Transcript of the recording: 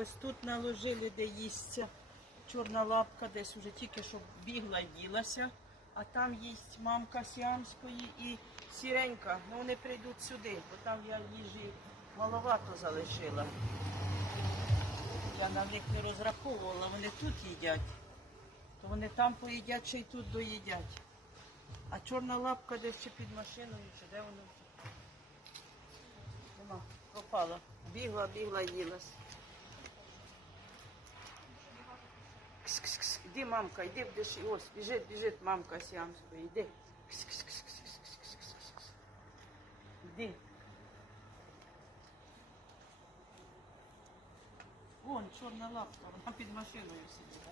Ось тут наложили, де їсться. Чорна лапка десь уже тільки що бігла і ділася. А там їсть мамка сіамської і сіренька. Ну вони прийдуть сюди, бо там я їжі маловато залишила. Я на них не розраховувала, вони тут їдять. То вони там поїдять, ще й тут доїдять. А чорна лапка десь ще під машиною, чи де воно? Нема, пропала. Бігла, бігла, їлась. Кс-кс-кс. Іди, мамка, Иди бдиш. Ось, біжить, біжить мамка сіамської. Кс-кс-кс-кс-кс-кс-кс. Іди. Вон, чорна лапка, вона під машиною ідіть.